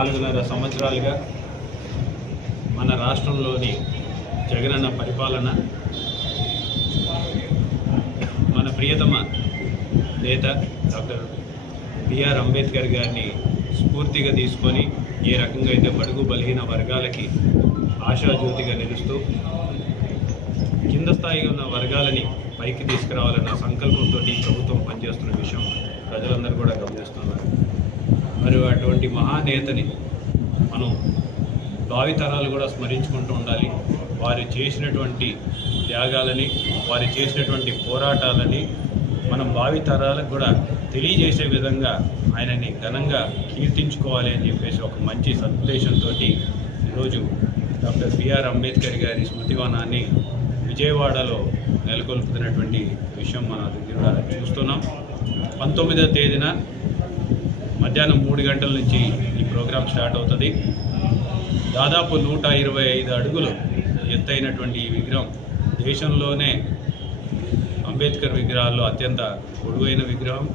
నాలుగున్నర సంవత్సరాలుగా మన రాష్ట్రంలోని జగనన్న పరిపాలన మన ప్రియతమ నేత డాక్టర్ బిఆర్ అంబేద్కర్ గారిని స్ఫూర్తిగా తీసుకొని ఏ రకంగా అయితే బడుగు బలహీన వర్గాలకి ఆశాజ్యోతిగా నిలుస్తూ కింద స్థాయిగా ఉన్న వర్గాలని పైకి తీసుకురావాలన్న సంకల్పంతో ప్రభుత్వం పనిచేస్తున్న విషయం ప్రజలందరూ కూడా గమనిస్తున్నారు. మరియు అటువంటి మహానేతని మనం భావితరాలు కూడా స్మరించుకుంటూ ఉండాలి. వారు చేసినటువంటి త్యాగాలని వారు చేసినటువంటి పోరాటాలని మనం భావితరాలకు కూడా తెలియజేసే విధంగా ఆయనని ఘనంగా కీర్తించుకోవాలి అని చెప్పేసి ఒక మంచి సదుద్దేశంతో ఈరోజు డాక్టర్ బిఆర్ అంబేద్కర్ గారి స్మృతివనాన్ని విజయవాడలో నెలకొల్పుతున్నటువంటి విషయం మన దగ్గర చూస్తున్నాం. పంతొమ్మిదవ తేదీన మధ్యాహ్నం మూడు గంటల నుంచి ఈ ప్రోగ్రాం స్టార్ట్ అవుతుంది. దాదాపు నూట ఇరవై ఐదు అడుగులు ఎత్తైనటువంటి ఈ విగ్రహం దేశంలోనే అంబేద్కర్ విగ్రహాల్లో అత్యంత పొడువైన విగ్రహం.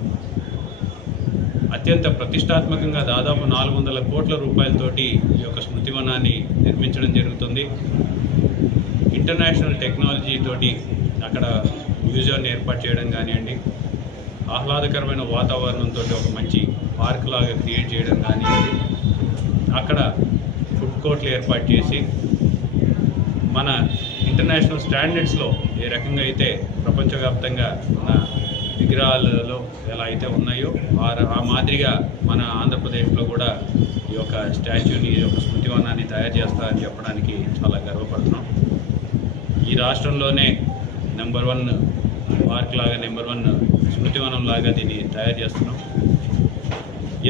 అత్యంత ప్రతిష్టాత్మకంగా దాదాపు నాలుగు వందల కోట్ల రూపాయలతోటి ఈ యొక్క స్మృతివనాన్ని నిర్మించడం జరుగుతుంది. ఇంటర్నేషనల్ టెక్నాలజీ తోటి అక్కడ మ్యూజియాన్ని ఏర్పాటు చేయడం కానివ్వండి ఆహ్లాదకరమైన వాతావరణంతో ఒక మంచి పార్క్ లాగా క్రియేట్ చేయడం కానివ్వండి అక్కడ ఫుడ్ కోర్ట్లు ఏర్పాటు చేసి మన ఇంటర్నేషనల్ స్టాండర్డ్స్లో ఏ రకంగా అయితే ప్రపంచవ్యాప్తంగా మన విగ్రహాలలో ఎలా అయితే ఉన్నాయో ఆ ఆ మాదిరిగా మన ఆంధ్రప్రదేశ్లో కూడా ఈ యొక్క స్టాచ్యూని ఈ యొక్క స్మృతివనాన్ని తయారు చేస్తారని చెప్పడానికి చాలా గర్వపడుతున్నాం. ఈ రాష్ట్రంలోనే నెంబర్ వన్ పార్క్ లాగా నెంబర్ వన్ స్మృతివనం లాగా దీన్ని తయారు చేస్తున్నాం.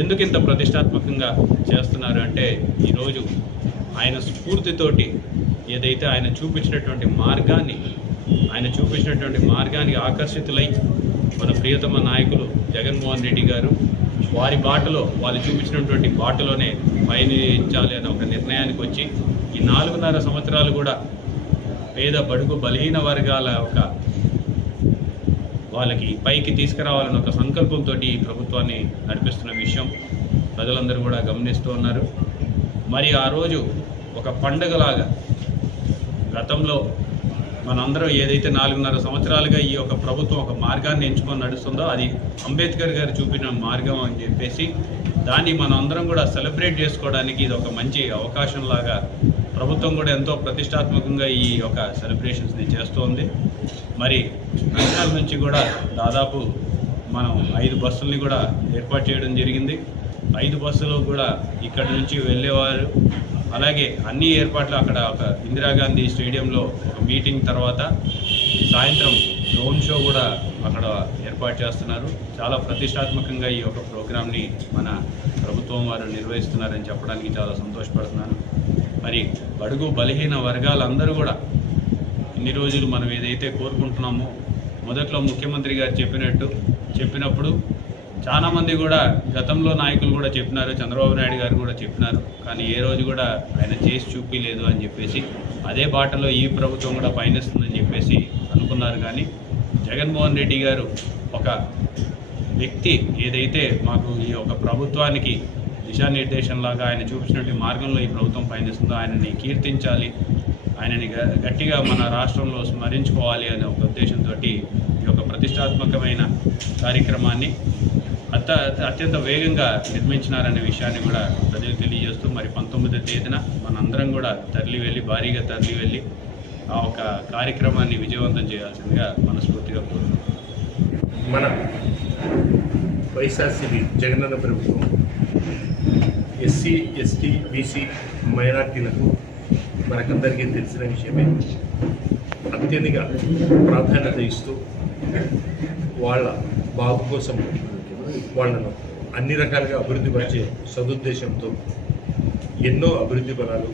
ఎందుకు ఇంత ప్రతిష్టాత్మకంగా చేస్తున్నారు అంటే ఈరోజు ఆయన స్ఫూర్తితోటి ఏదైతే ఆయన చూపించినటువంటి మార్గాన్ని ఆయన చూపించినటువంటి మార్గానికి ఆకర్షితులై మన ప్రియతమ నాయకులు జగన్మోహన్ రెడ్డి గారు వారి బాటలో వాళ్ళు చూపించినటువంటి బాటలోనే పయనించాలి అనే ఒక నిర్ణయానికి వచ్చి ఈ నాలుగున్నర సంవత్సరాలు కూడా పేద బడుగు బలహీన వర్గాల ఒక వాళ్ళకి పైకి తీసుకురావాలని ఒక సంకల్పంతో ఈ ప్రభుత్వాన్ని నడిపిస్తున్న విషయం ప్రజలందరూ కూడా గమనిస్తూ ఉన్నారు. మరి ఆ రోజు ఒక పండగలాగా గతంలో మనందరం ఏదైతే నాలుగున్నర సంవత్సరాలుగా ఈ యొక్క ప్రభుత్వం ఒక మార్గాన్ని ఎంచుకొని నడుస్తుందో అది అంబేద్కర్ గారు చూపిన మార్గం అని చెప్పేసి దాన్ని మనం అందరం కూడా సెలబ్రేట్ చేసుకోవడానికి ఇది ఒక మంచి అవకాశం లాగా ప్రభుత్వం కూడా ఎంతో ప్రతిష్టాత్మకంగా ఈ యొక్క సెలబ్రేషన్స్ని చేస్తోంది. మరి నంద్యాల నుంచి కూడా దాదాపు మనం ఐదు బస్సుల్ని కూడా ఏర్పాటు చేయడం జరిగింది. ఐదు బస్సులు కూడా ఇక్కడి నుంచి వెళ్ళేవారు. అలాగే అన్ని ఏర్పాట్లు అక్కడ ఒక ఇందిరాగాంధీ స్టేడియంలో ఒక మీటింగ్ తర్వాత సాయంత్రం డ్రోన్ షో కూడా అక్కడ ఏర్పాటు చేస్తున్నారు. చాలా ప్రతిష్టాత్మకంగా ఈ యొక్క ప్రోగ్రామ్ని మన ప్రభుత్వం వారు నిర్వహిస్తున్నారని చెప్పడానికి చాలా సంతోషపడుతున్నాను. మరి బడుగు బలహీన వర్గాలందరూ కూడా ఇన్ని రోజులు మనం ఏదైతే కోరుకుంటున్నామో మొదట్లో ముఖ్యమంత్రి గారు చెప్పినట్టు చెప్పినప్పుడు చాలామంది కూడా గతంలో నాయకులు కూడా చెప్పినారు చంద్రబాబు నాయుడు గారు కూడా చెప్పినారు. కానీ ఏ రోజు కూడా ఆయన చేసి చూపిలేదు అని చెప్పేసి అదే బాటలో ఈ ప్రభుత్వం కూడా పయనిస్తుందని చెప్పేసి అనుకున్నారు. కానీ జగన్మోహన్ రెడ్డి గారు ఒక వ్యక్తి ఏదైతే మాకు ఈ యొక్క ప్రభుత్వానికి దిశానిర్దేశంలాగా ఆయన చూపించినటువంటి మార్గంలో ఈ ప్రభుత్వం పయనిస్తుందో ఆయనని కీర్తించాలి ఆయనని గ- గట్టిగా మన రాష్ట్రంలో స్మరించుకోవాలి అనే ఒక ఉద్దేశంతో ఈ యొక్క ప్రతిష్టాత్మకమైన కార్యక్రమాన్ని అత్త అత్యంత వేగంగా నిర్మించినారనే విషయాన్ని కూడా ప్రజలకు తెలియజేస్తూ మరి పంతొమ్మిదో తేదీన మనందరం కూడా తరలి వెళ్ళి భారీగా తరలి వెళ్ళి ఆ ఒక కార్యక్రమాన్ని విజయవంతం చేయాల్సిందిగా మనస్ఫూర్తిగా కోరుతున్నాం మన వైఎస్ఆర్సీపీ జగనన్న ప్రభుత్వం ఎస్సీ ఎస్టీ బీసీ మైనార్టీలకు మనకందరికీ తెలిసిన విషయమే. అత్యధిక ప్రాధాన్యత ఇస్తూ వాళ్ళ బాగు కోసం వాళ్ళను అన్ని రకాలుగా అభివృద్ధి పరిచే సదుద్దేశంతో ఎన్నో అభివృద్ధి బలాలు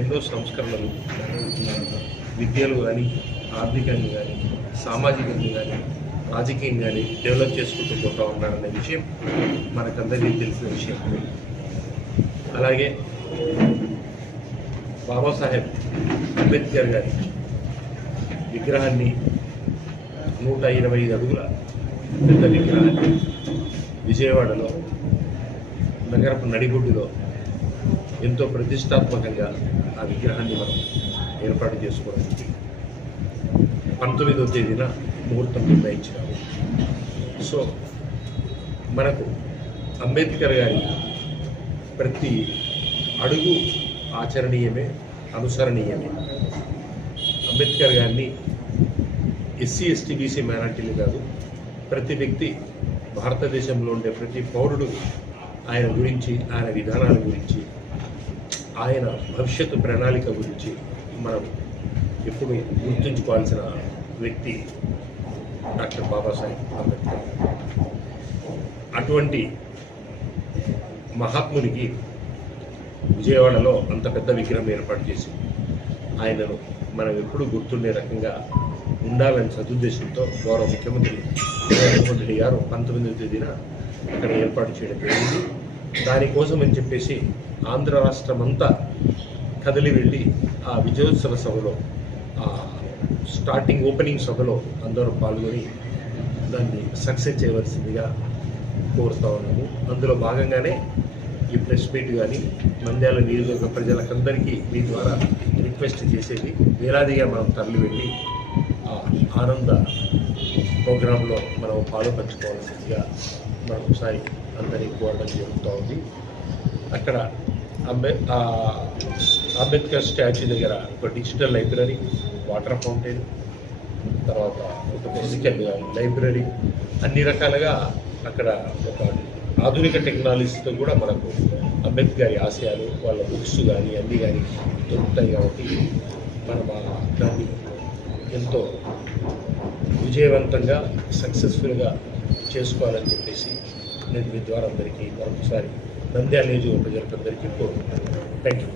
ఎన్నో సంస్కరణలు విద్యలు కానీ ఆర్థికంగా కానీ సామాజికంగా కానీ రాజకీయంగా కానీ డెవలప్ చేసుకుంటూ పోతా ఉన్నారనే విషయం మనకందరికీ తెలిసిన విషయం. అలాగే బాబాసాహెబ్ అంబేద్కర్ గారి విగ్రహాన్ని నూట ఇరవై ఐదు అడుగుల పెద్ద విగ్రహాన్ని విజయవాడలో నగరపు నడిగుడ్డులో ఎంతో ప్రతిష్టాత్మకంగా ఆ విగ్రహాన్ని మనం ఏర్పాటు చేసుకోవడం పంతొమ్మిదవ తేదీన ముహూర్తం నిర్ణయించినాము సో మనకు అంబేద్కర్ గారి ప్రతి అడుగు ఆచరణీయమే అనుసరణీయమే. అంబేద్కర్ గారిని ఎస్సీ ఎస్టీ బీసీ మైనార్టీలు కాదు ప్రతి వ్యక్తి భారతదేశంలో ఉండే ప్రతి పౌరుడు ఆయన గురించి ఆయన విధానాల గురించి ఆయన భవిష్యత్తు ప్రణాళిక గురించి మనం ఎప్పుడు గుర్తుంచుకోవాల్సిన వ్యక్తి డాక్టర్ బాబాసాహెబ్ అంబేద్కర్. అటువంటి మహాత్మునికి విజయవాడలో అంత పెద్ద విగ్రహం ఏర్పాటు చేసి ఆయనను మనం ఎప్పుడూ గుర్తుండే రకంగా ఉండాలని సదుద్దేశంతో గౌరవ ముఖ్యమంత్రి జగన్మోహన్ రెడ్డి గారు పంతొమ్మిదవ తేదీన అక్కడ ఏర్పాటు చేయడం జరిగింది. దానికోసం అని చెప్పేసి ఆంధ్ర రాష్ట్రం అంతా కదిలి వెళ్ళి ఆ విజయోత్సవ సభలో స్టార్టింగ్ ఓపెనింగ్ సభలో అందరూ పాల్గొని దాన్ని సక్సెస్ చేయవలసిందిగా కోరుతా ఉన్నాము. అందులో భాగంగానే ఈ ప్రెస్ మీట్ కానీ మంద్యాల నియోజకవర్గ ప్రజలకందరికీ మీ ద్వారా రిక్వెస్ట్ చేసేది వేలాదిగా మనం తరలి వెళ్ళి ఆ ఆనంద ప్రోగ్రాంలో మనం పాలుపంచుకోవాల్సిందిగా మనం ఒకసారి అందరికీ కోరడం జరుగుతూ ఉంది. అక్కడ అంబే అంబేద్కర్ స్టాచ్యూ దగ్గర ఒక డిజిటల్ లైబ్రరీ వాటర్ ఫౌంటైన్ తర్వాత ఒక ఫిజికల్ లైబ్రరీ అన్ని రకాలుగా అక్కడ ఒక ఆధునిక టెక్నాలజీతో కూడా మనకు అంబేద్కర్ ఆశయాలు వాళ్ళ బుక్స్ కానీ అన్నీ కానీ దొరుకుతాయి కాబట్టి మనం ఆ దాన్ని ఎంతో విజయవంతంగా సక్సెస్ఫుల్గా చేసుకోవాలని చెప్పేసి నేను మీ ద్వారా అందరికీ మరొకసారి నంద్యాల నియోజకవర్గ ప్రజలందరికీ కోరుకుంటున్నాను. Thank you